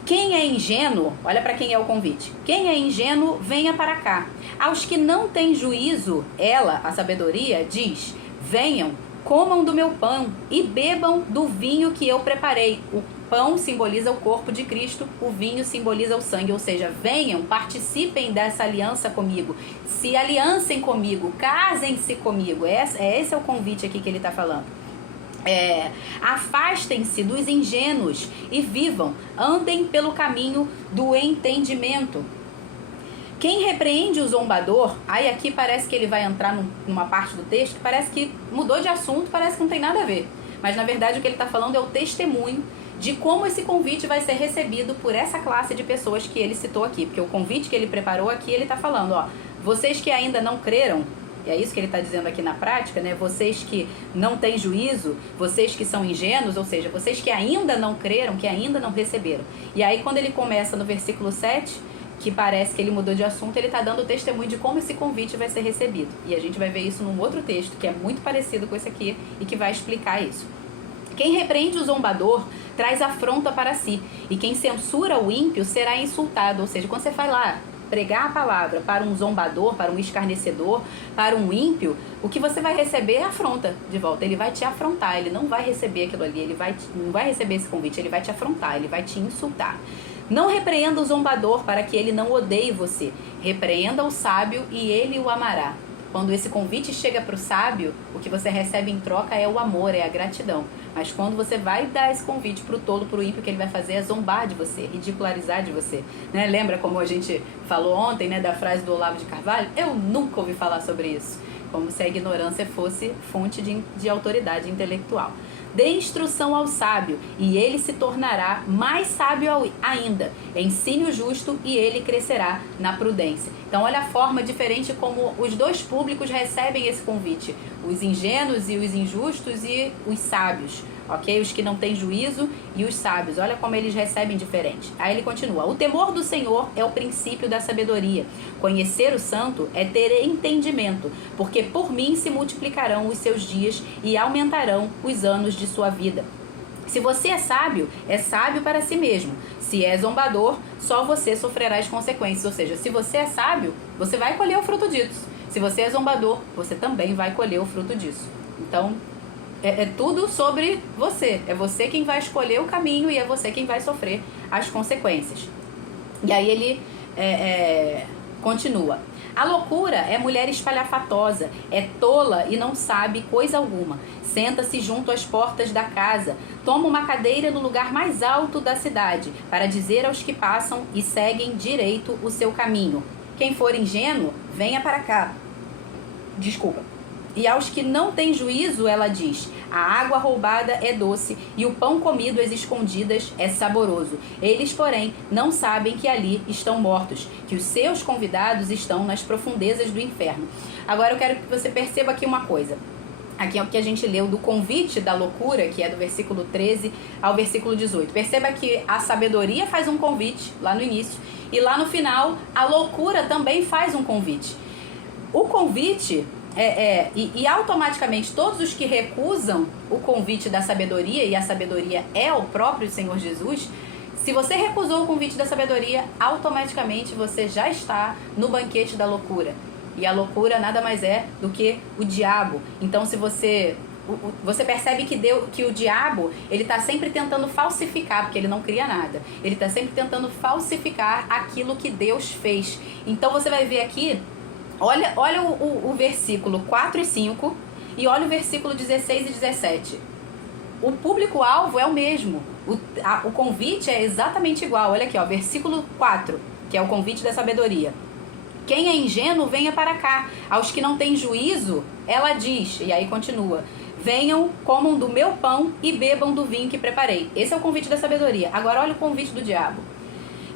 quem é ingênuo, olha para quem é o convite. Quem é ingênuo, venha para cá. Aos que não têm juízo, ela, a sabedoria, diz: venham, comam do meu pão e bebam do vinho que eu preparei. O pão simboliza o corpo de Cristo, o vinho simboliza o sangue. Ou seja, venham, participem dessa aliança comigo, se aliancem comigo, casem-se comigo. Esse é o convite aqui que ele está falando. Afastem-se dos ingênuos e vivam, andem pelo caminho do entendimento. Quem repreende o zombador, aí aqui parece que ele vai entrar numa parte do texto que parece que mudou de assunto, parece que não tem nada a ver, mas na verdade o que ele está falando é o testemunho de como esse convite vai ser recebido por essa classe de pessoas que ele citou aqui, porque o convite que ele preparou aqui, ele está falando, ó, vocês que ainda não creram. E é isso que ele está dizendo aqui na prática, né? Vocês que não têm juízo, vocês que são ingênuos, ou seja, vocês que ainda não creram, que ainda não receberam. E aí quando ele começa no versículo 7, que parece que ele mudou de assunto, ele está dando testemunho de como esse convite vai ser recebido. E a gente vai ver isso num outro texto, que é muito parecido com esse aqui, e que vai explicar isso. Quem repreende o zombador traz afronta para si, e quem censura o ímpio será insultado. Ou seja, quando você vai lá pregar a palavra para um zombador, para um escarnecedor, para um ímpio, o que você vai receber é afronta de volta. Ele vai te afrontar, ele não vai receber aquilo ali, não vai receber esse convite, ele vai te afrontar, ele vai te insultar. Não repreenda o zombador para que ele não odeie você. Repreenda o sábio e ele o amará. Quando esse convite chega para o sábio, o que você recebe em troca é o amor, é a gratidão. Mas quando você vai dar esse convite para o tolo, para o ímpio, o que ele vai fazer é zombar de você, ridicularizar de você. Né? Lembra como a gente falou ontem, né, da frase do Olavo de Carvalho? Eu nunca ouvi falar sobre isso. Como se a ignorância fosse fonte de autoridade intelectual. Dê instrução ao sábio, e ele se tornará mais sábio ainda. Ensine o justo, e ele crescerá na prudência. Então, olha a forma diferente como os dois públicos recebem esse convite. Os ingênuos e os injustos e os sábios, ok? Os que não têm juízo e os sábios. Olha como eles recebem diferente. Aí ele continua. O temor do Senhor é o princípio da sabedoria. Conhecer o santo é ter entendimento, porque por mim se multiplicarão os seus dias e aumentarão os anos de sua vida. Se você é sábio para si mesmo. Se é zombador, só você sofrerá as consequências. Ou seja, se você é sábio, você vai colher o fruto disso. Se você é zombador, você também vai colher o fruto disso. Então, é tudo sobre você. É você quem vai escolher o caminho e é você quem vai sofrer as consequências. E aí ele continua. A loucura é mulher espalhafatosa, é tola e não sabe coisa alguma. Senta-se junto às portas da casa, toma uma cadeira no lugar mais alto da cidade, para dizer aos que passam e seguem direito o seu caminho: quem for ingênuo, venha para cá. Desculpa. E aos que não têm juízo, ela diz: a água roubada é doce e o pão comido às escondidas é saboroso. Eles, porém, não sabem que ali estão mortos, que os seus convidados estão nas profundezas do inferno. Agora eu quero que você perceba aqui uma coisa. Aqui é o que a gente leu do convite da loucura, que é do versículo 13 ao versículo 18. Perceba que a sabedoria faz um convite lá no início e lá no final a loucura também faz um convite. O convite e automaticamente todos os que recusam o convite da sabedoria, e a sabedoria é o próprio Senhor Jesus, se você recusou o convite da sabedoria, automaticamente você já está no banquete da loucura. E a loucura nada mais é do que o diabo. Então, se você percebe que o diabo, ele está sempre tentando falsificar, porque ele não cria nada. Ele está sempre tentando falsificar aquilo que Deus fez. Então, você vai ver aqui, olha o versículo 4 e 5 e olha o versículo 16 e 17. O público-alvo é o mesmo. O convite é exatamente igual. Olha aqui, ó, versículo 4, que é o convite da sabedoria. Quem é ingênuo, venha para cá. Aos que não têm juízo, ela diz, e aí continua: venham, comam do meu pão e bebam do vinho que preparei. Esse é o convite da sabedoria. Agora olha o convite do diabo.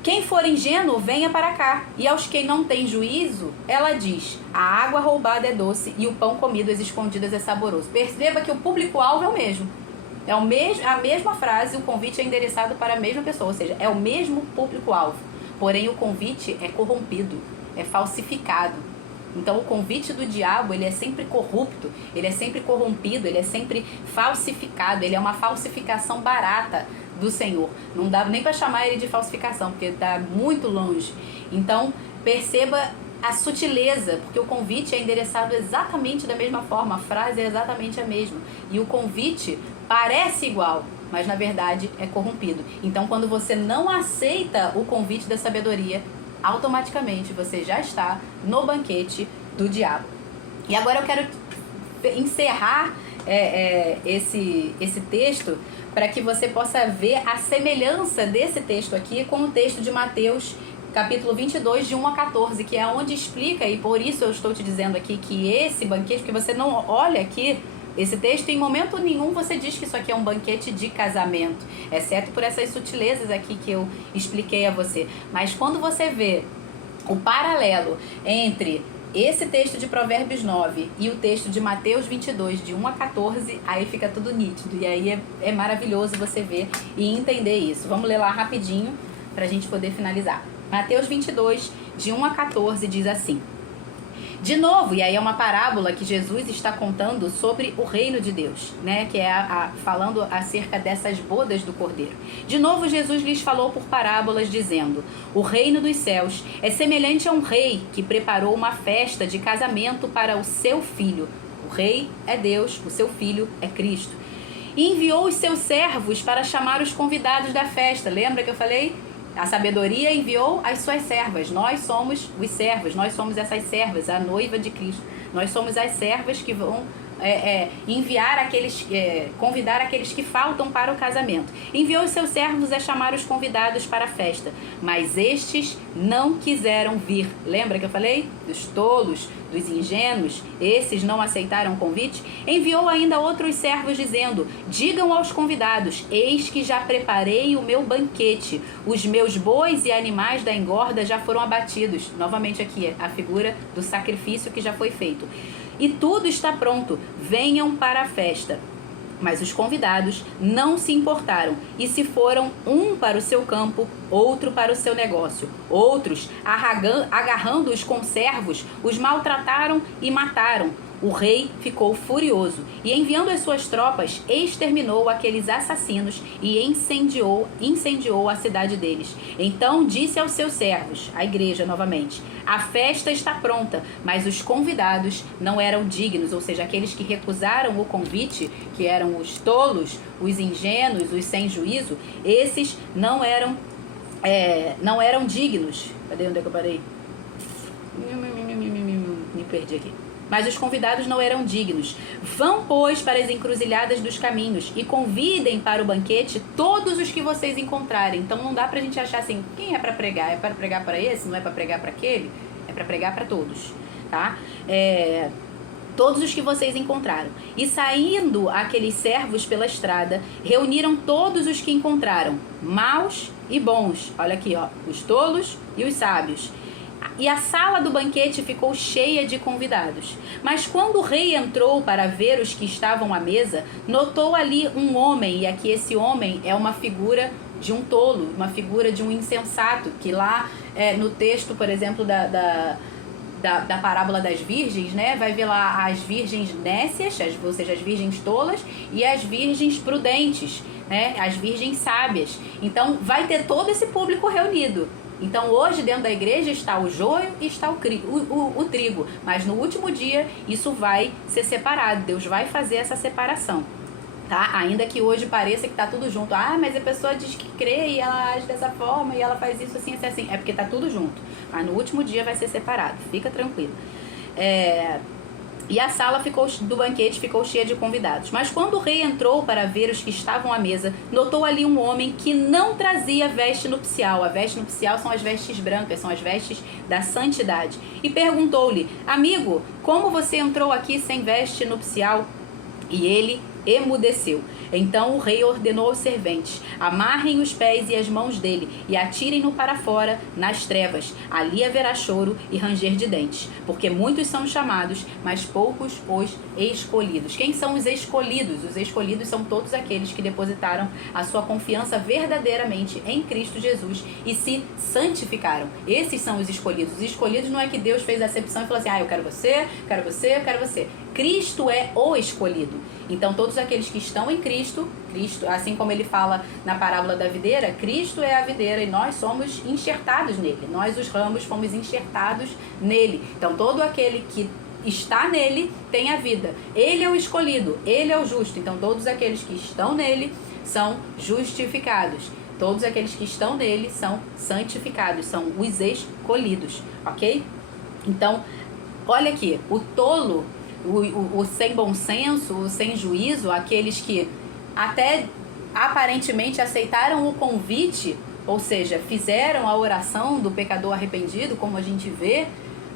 Quem for ingênuo, venha para cá. E aos que não têm juízo, ela diz: a água roubada é doce e o pão comido às escondidas é saboroso. Perceba que o público-alvo é o mesmo. A mesma frase, o convite é endereçado para a mesma pessoa, ou seja, é o mesmo público-alvo. Porém, o convite é corrompido, é falsificado. Então, o convite do diabo, ele é sempre corrupto, ele é sempre corrompido, ele é sempre falsificado, ele é uma falsificação barata do Senhor. Não dá nem para chamar ele de falsificação, porque está muito longe. Então, perceba a sutileza, porque o convite é endereçado exatamente da mesma forma, a frase é exatamente a mesma. E o convite parece igual, mas na verdade é corrompido. Então, quando você não aceita o convite da sabedoria, automaticamente você já está no banquete do diabo. E agora eu quero encerrar esse texto para que você possa ver a semelhança desse texto aqui com o texto de Mateus, capítulo 22, de 1 a 14, que é onde explica, e por isso eu estou te dizendo aqui que esse banquete, porque você não olha aqui esse texto, em momento nenhum você diz que isso aqui é um banquete de casamento, exceto por essas sutilezas aqui que eu expliquei a você. Mas quando você vê o paralelo entre esse texto de Provérbios 9 e o texto de Mateus 22, de 1 a 14, aí fica tudo nítido. E aí é maravilhoso você ver e entender isso. Vamos ler lá rapidinho para a gente poder finalizar. Mateus 22, de 1 a 14, diz assim: de novo, e aí é uma parábola que Jesus está contando sobre o reino de Deus, né? Que é falando acerca dessas bodas do Cordeiro. De novo, Jesus lhes falou por parábolas, dizendo: o reino dos céus é semelhante a um rei que preparou uma festa de casamento para o seu filho. O rei é Deus, o seu filho é Cristo. E enviou os seus servos para chamar os convidados da festa. Lembra que eu falei? A sabedoria enviou as suas servas. Nós somos os servos, nós somos essas servas, a noiva de Cristo. Nós somos as servas que vão enviar convidar aqueles que faltam para o casamento. Enviou os seus servos a chamar os convidados para a festa, mas estes não quiseram vir. Lembra que eu falei? Dos tolos, dos ingênuos, esses não aceitaram o convite. Enviou ainda outros servos dizendo: digam aos convidados, eis que já preparei o meu banquete, os meus bois e animais da engorda já foram abatidos. Novamente aqui a figura do sacrifício que já foi feito. E tudo está pronto, venham para a festa. Mas os convidados não se importaram e se foram, um para o seu campo, outro para o seu negócio. Outros, agarrando-os com servos, os maltrataram e mataram. O rei ficou furioso e, enviando as suas tropas, exterminou aqueles assassinos e incendiou a cidade deles. Então disse aos seus servos, a igreja novamente: a festa está pronta, mas os convidados não eram dignos, ou seja, aqueles que recusaram o convite, que eram os tolos, os ingênuos, os sem juízo, esses não eram dignos. Cadê onde é que eu parei? me perdi aqui. Mas os convidados não eram dignos. Vão, pois, para as encruzilhadas dos caminhos e convidem para o banquete todos os que vocês encontrarem. Então não dá pra gente achar assim, quem é para pregar? É para pregar para esse? Não é para pregar para aquele? É para pregar para todos, tá? Todos os que vocês encontraram. E saindo aqueles servos pela estrada, reuniram todos os que encontraram, maus e bons. Olha aqui, ó, os tolos e os sábios. E a sala do banquete ficou cheia de convidados. Mas quando o rei entrou para ver os que estavam à mesa, notou ali um homem, e aqui esse homem é uma figura de um tolo, uma figura de um insensato, que lá no texto, por exemplo, da parábola das virgens, né? Vai ver lá as virgens nécias, ou seja, as virgens tolas, e as virgens prudentes, né? As virgens sábias. Então, vai ter todo esse público reunido. Então, hoje, dentro da igreja, está o joio e está o trigo. Mas no último dia, isso vai ser separado. Deus vai fazer essa separação. Tá? Ainda que hoje pareça que tá tudo junto. Ah, mas a pessoa diz que crê e ela age dessa forma e ela faz isso assim, assim, assim. É porque tá tudo junto. Mas no último dia vai ser separado. Fica tranquilo. E a sala do banquete ficou cheia de convidados. Mas quando o rei entrou para ver os que estavam à mesa, notou ali um homem que não trazia veste nupcial. A veste nupcial são as vestes brancas, são as vestes da santidade. E perguntou-lhe: amigo, como você entrou aqui sem veste nupcial? E ele emudeceu. Então o rei ordenou aos serventes: amarrem os pés e as mãos dele e atirem-no para fora nas trevas. Ali haverá choro e ranger de dentes, porque muitos são chamados, mas poucos os escolhidos. Quem são os escolhidos? Os escolhidos são todos aqueles que depositaram a sua confiança verdadeiramente em Cristo Jesus e se santificaram. Esses são os escolhidos. Os escolhidos não é que Deus fez a acepção e falou assim: eu quero você, quero você, eu quero você. Cristo é o escolhido. Então todos aqueles que estão em Cristo, assim como ele fala na parábola da videira, Cristo é a videira e nós somos enxertados nele. Nós, os ramos, fomos enxertados nele. Então todo aquele que está nele tem a vida. Ele é o escolhido, ele é o justo. Então todos aqueles que estão nele são justificados. Todos aqueles que estão nele são santificados, são os escolhidos, ok? Então, olha aqui, o tolo, o sem bom senso, o sem juízo, aqueles que até aparentemente aceitaram o convite, ou seja, fizeram a oração do pecador arrependido, como a gente vê,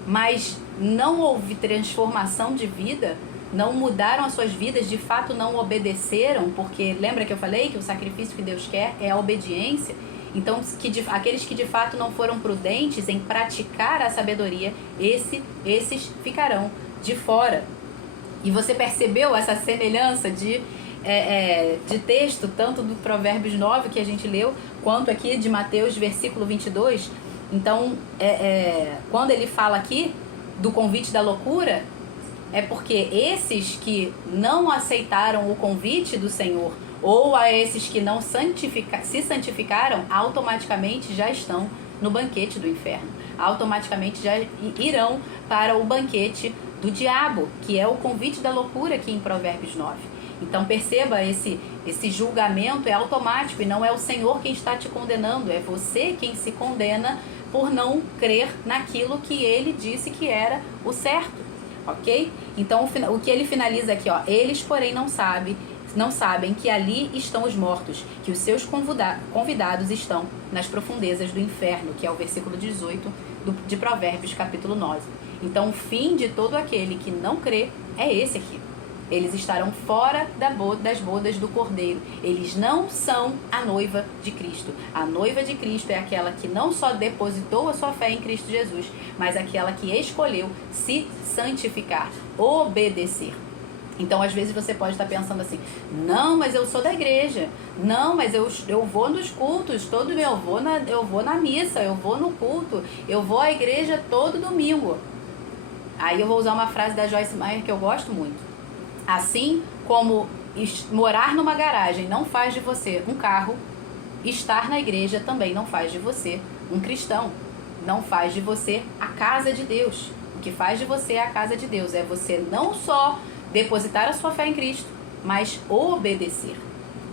mas não houve transformação de vida, não mudaram as suas vidas, de fato não obedeceram, porque lembra que eu falei que o sacrifício que Deus quer é a obediência? Então, aqueles que de fato não foram prudentes em praticar a sabedoria, esses ficarão de fora. E você percebeu essa semelhança de texto, tanto do Provérbios 9 que a gente leu, quanto aqui de Mateus, versículo 22. Então, quando ele fala aqui do convite da loucura, é porque esses que não aceitaram o convite do Senhor, ou a esses que não se santificaram, automaticamente já estão no banquete do inferno. Automaticamente já irão para o banquete do diabo, que é o convite da loucura aqui em Provérbios 9. Então perceba, esse julgamento é automático e não é o Senhor quem está te condenando, é você quem se condena por não crer naquilo que ele disse que era o certo, ok? Então o que ele finaliza aqui, ó, eles porém não sabem que ali estão os mortos, que os seus convidados estão nas profundezas do inferno, que é o versículo 18 de Provérbios capítulo 9. Então o fim de todo aquele que não crê é esse aqui. Eles estarão fora das bodas do Cordeiro. Eles não são a noiva de Cristo. A noiva de Cristo é aquela que não só depositou a sua fé em Cristo Jesus, mas aquela que escolheu se santificar, obedecer. Então, às vezes você pode estar pensando assim: não, mas eu sou da igreja. Não, mas eu vou nos cultos, eu vou na missa, eu vou no culto, eu vou à igreja todo domingo. Aí eu vou usar uma frase da Joyce Meyer que eu gosto muito. Assim como morar numa garagem não faz de você um carro, estar na igreja também não faz de você um cristão. Não faz de você a casa de Deus. O que faz de você a casa de Deus é você não só depositar a sua fé em Cristo, mas obedecer.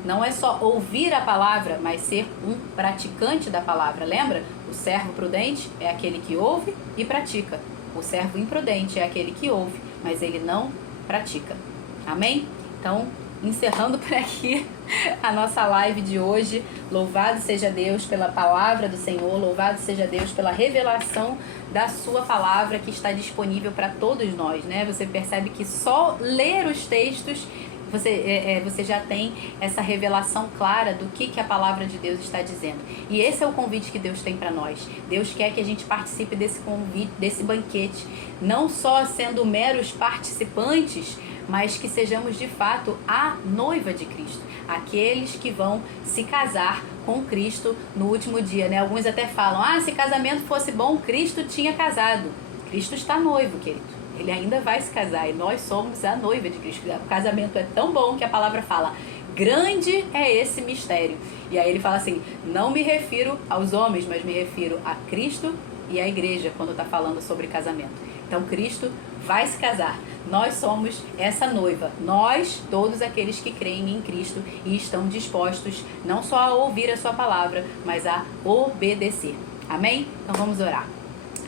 Não é só ouvir a palavra, mas ser um praticante da palavra. Lembra? O servo prudente é aquele que ouve e pratica. O servo imprudente é aquele que ouve, mas ele não pratica. Amém? Então, encerrando por aqui a nossa live de hoje. Louvado seja Deus pela palavra do Senhor, louvado seja Deus pela revelação da sua palavra que está disponível para todos nós, né? Você percebe que só ler os textos você já tem essa revelação clara do que a palavra de Deus está dizendo. E esse é o convite que Deus tem para nós. Deus quer que a gente participe desse convite, desse banquete, não só sendo meros participantes, mas que sejamos de fato a noiva de Cristo, aqueles que vão se casar com Cristo no último dia, né? Alguns até falam, se casamento fosse bom, Cristo tinha casado. Cristo está noivo, querido. Ele ainda vai se casar e nós somos a noiva de Cristo. O casamento é tão bom que a palavra fala, grande é esse mistério. E aí ele fala assim, não me refiro aos homens, mas me refiro a Cristo e à igreja, quando está falando sobre casamento. Então Cristo vai se casar. Nós somos essa noiva. Nós, todos aqueles que creem em Cristo e estão dispostos não só a ouvir a sua palavra, mas a obedecer. Amém? Então vamos orar.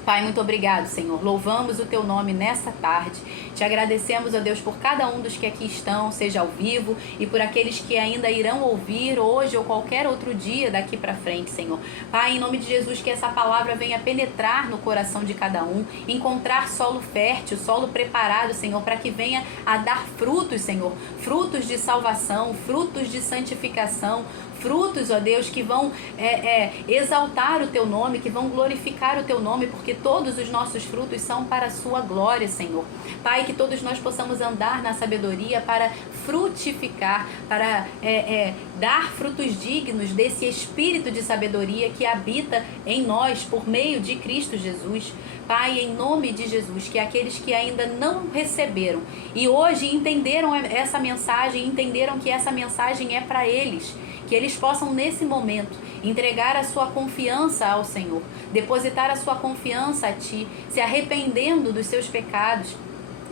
Pai, muito obrigado, Senhor. Louvamos o Teu nome nessa tarde. Te agradecemos, ó Deus, por cada um dos que aqui estão, seja ao vivo, e por aqueles que ainda irão ouvir hoje ou qualquer outro dia daqui para frente, Senhor. Pai, em nome de Jesus, que essa palavra venha penetrar no coração de cada um, encontrar solo fértil, solo preparado, Senhor, para que venha a dar frutos, Senhor. Frutos de salvação, frutos de santificação, frutos, ó Deus, que vão exaltar o Teu nome, que vão glorificar o Teu nome, porque todos os nossos frutos são para a Sua glória, Senhor. Pai, que todos nós possamos andar na sabedoria para frutificar, para dar frutos dignos desse espírito de sabedoria que habita em nós por meio de Cristo Jesus. Pai, em nome de Jesus, que aqueles que ainda não receberam e hoje entenderam essa mensagem, entenderam que essa mensagem é para eles, que eles possam nesse momento entregar a sua confiança ao Senhor, depositar a sua confiança a Ti, se arrependendo dos seus pecados,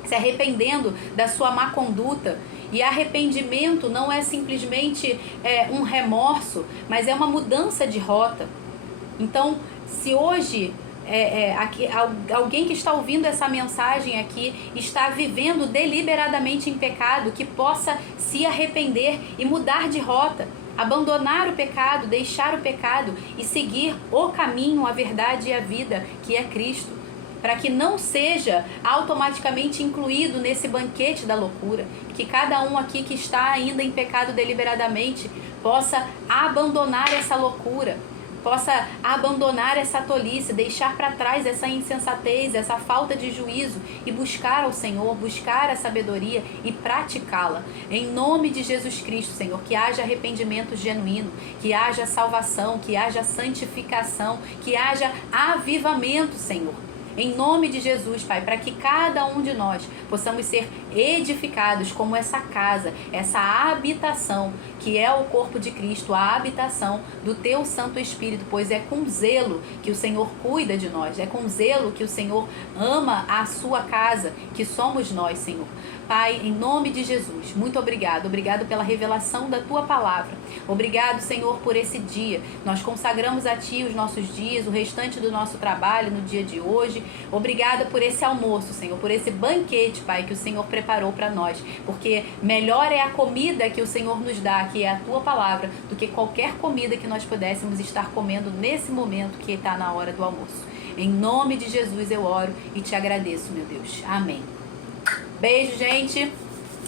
se arrependendo da sua má conduta. E arrependimento não é simplesmente um remorso, mas é uma mudança de rota. Então, se hoje alguém que está ouvindo essa mensagem aqui está vivendo deliberadamente em pecado, que possa se arrepender e mudar de rota, abandonar o pecado, deixar o pecado e seguir o caminho, a verdade e a vida, que é Cristo, para que não seja automaticamente incluído nesse banquete da loucura, que cada um aqui que está ainda em pecado deliberadamente possa abandonar essa loucura, possa abandonar essa tolice, deixar para trás essa insensatez, essa falta de juízo e buscar ao Senhor, buscar a sabedoria e praticá-la. Em nome de Jesus Cristo, Senhor, que haja arrependimento genuíno, que haja salvação, que haja santificação, que haja avivamento, Senhor. Em nome de Jesus, Pai, para que cada um de nós possamos ser edificados como essa casa, essa habitação, que é o corpo de Cristo, a habitação do Teu Santo Espírito, pois é com zelo que o Senhor cuida de nós, é com zelo que o Senhor ama a sua casa, que somos nós, Senhor. Pai, em nome de Jesus, muito obrigado. Obrigado pela revelação da Tua palavra. Obrigado, Senhor, por esse dia. Nós consagramos a Ti os nossos dias, o restante do nosso trabalho no dia de hoje. Obrigada por esse almoço, Senhor, por esse banquete, Pai, que o Senhor preparou para nós. Porque melhor é a comida que o Senhor nos dá, que é a Tua palavra, do que qualquer comida que nós pudéssemos estar comendo nesse momento que está na hora do almoço. Em nome de Jesus eu oro e Te agradeço, meu Deus. Amém. Beijo, gente.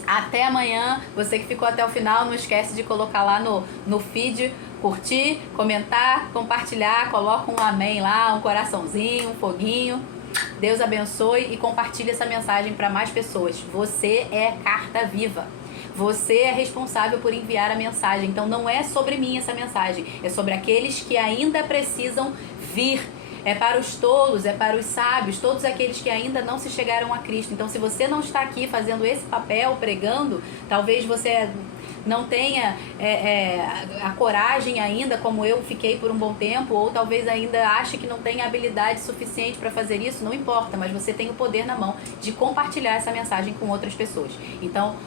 Até amanhã. Você que ficou até o final, não esquece de colocar lá no feed, curtir, comentar, compartilhar. Coloca um amém lá, um coraçãozinho, um foguinho. Deus abençoe e compartilhe essa mensagem para mais pessoas. Você é carta viva. Você é responsável por enviar a mensagem. Então não é sobre mim essa mensagem. É sobre aqueles que ainda precisam vir. É para os tolos, é para os sábios, todos aqueles que ainda não se chegaram a Cristo. Então, se você não está aqui fazendo esse papel, pregando, talvez você não tenha a coragem ainda, como eu fiquei por um bom tempo, ou talvez ainda ache que não tenha habilidade suficiente para fazer isso, não importa, mas você tem o poder na mão de compartilhar essa mensagem com outras pessoas. Então,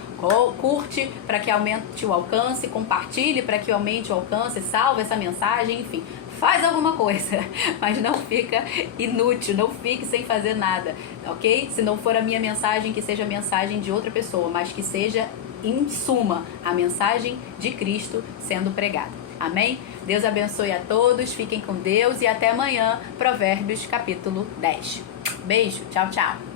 curte para que aumente o alcance, compartilhe para que aumente o alcance, salve essa mensagem, enfim. faz alguma coisa, mas não fica inútil, não fique sem fazer nada, ok? Se não for a minha mensagem, que seja a mensagem de outra pessoa, mas que seja, em suma, a mensagem de Cristo sendo pregada. Amém? Deus abençoe a todos, fiquem com Deus e até amanhã, Provérbios capítulo 10. Beijo, tchau, tchau.